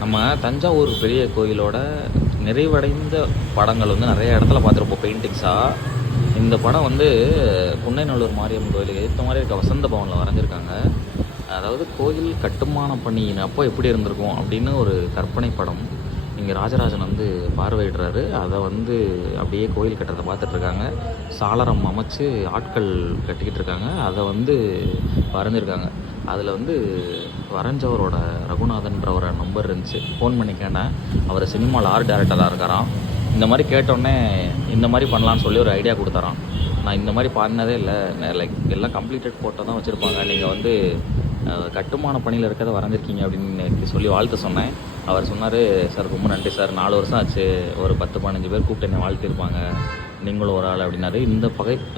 நம்ம தஞ்சாவூர் பெரிய கோயிலோட நிறைவடைந்த படங்கள் வந்து நிறைய இடத்துல பார்த்துருப்போம் பெயிண்டிங்ஸாக. இந்த படம் வந்து புன்னைநல்லூர் மாரியம்மன் கோயிலுக்கு ஏற்ற மாதிரி இருக்க வசந்த பவனில் வரைஞ்சிருக்காங்க. அதாவது கோயில் கட்டுமான பணியினப்போ எப்படி இருந்திருக்கும் அப்படின்னு ஒரு கற்பனை படம். இங்கே ராஜராஜன் வந்து பார்வையிடுறாரு. அதை வந்து அப்படியே கோயில் கட்டுறதை பார்த்துட்ருக்காங்க. சாளரம் அமைச்சு ஆட்கள் கட்டிக்கிட்டு இருக்காங்க. அதை வந்து வரைஞ்சிருக்காங்க. அதில் வந்து வரைஞ்சவரோட ரகுநாதன்றவரை நம்பர் இருந்துச்சு. ஃபோன் பண்ணி கேட்டேன். அவர் சினிமாவில் ஆர்ட் டைரக்டராக இருக்காராம். இந்த மாதிரி கேட்டோடனே இந்த மாதிரி பண்ணலான்னு சொல்லி ஒரு ஐடியா கொடுத்தாராம். நான் இந்த மாதிரி பண்ணதே இல்லை, லைக் எல்லாம் கம்ப்ளீட்டட் ஃபோட்டோ தான் வச்சுருப்பாங்க, நீங்கள் வந்து கட்டுமான பணியில் இருக்கிறத வரைஞ்சிருக்கீங்க அப்படின்னு சொல்லி வாழ்த்து சொன்னேன். அவர் சொன்னார், சார் ரொம்ப நன்றி சார், 4 வருஷம் ஆச்சு, ஒரு 10-15 பேர் கூப்பிட்டு என்னை வாழ்த்திருப்பாங்க, நீங்களும் ஒரு ஆள் அப்படின்னாரு.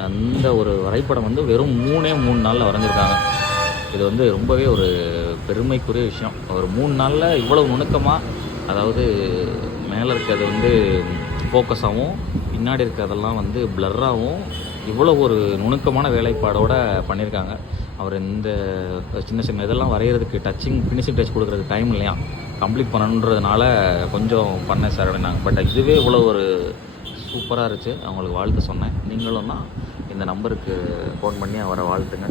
அந்த ஒரு வரைபடம் வந்து வெறும் 3 நாளில் வரைஞ்சிருக்காங்க. இது வந்து ரொம்பவே ஒரு பெருமைக்குரிய விஷயம். ஒரு 3 நாளில் இவ்வளவு நுணுக்கமாக, அதாவது மேலே இருக்கிறது வந்து ஃபோக்கஸாகவும் பின்னாடி இருக்கிறதெல்லாம் வந்து பிளர்ராகவும் இவ்வளோ ஒரு நுணுக்கமான வேலைப்பாடோடு பண்ணியிருக்காங்க. அவர் இந்த சின்ன சின்ன இதெல்லாம் வரைகிறதுக்கு ஃபினிஷிங் டச் கொடுக்குறதுக்கு டைம் இல்லையா, கம்ப்ளீட் பண்ணணுன்றதுனால கொஞ்சம் பண்ணேன் சார் அப்படின்னாங்க. பட் இதுவே இவ்வளோ ஒரு சூப்பராக இருந்துச்சு. அவங்களுக்கு வாழ்த்து சொன்னேன். நீங்களும் தான் இந்த நம்பருக்கு ஃபோன் பண்ணி அவரை வாழ்த்துங்க.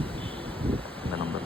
இந்த நம்பர்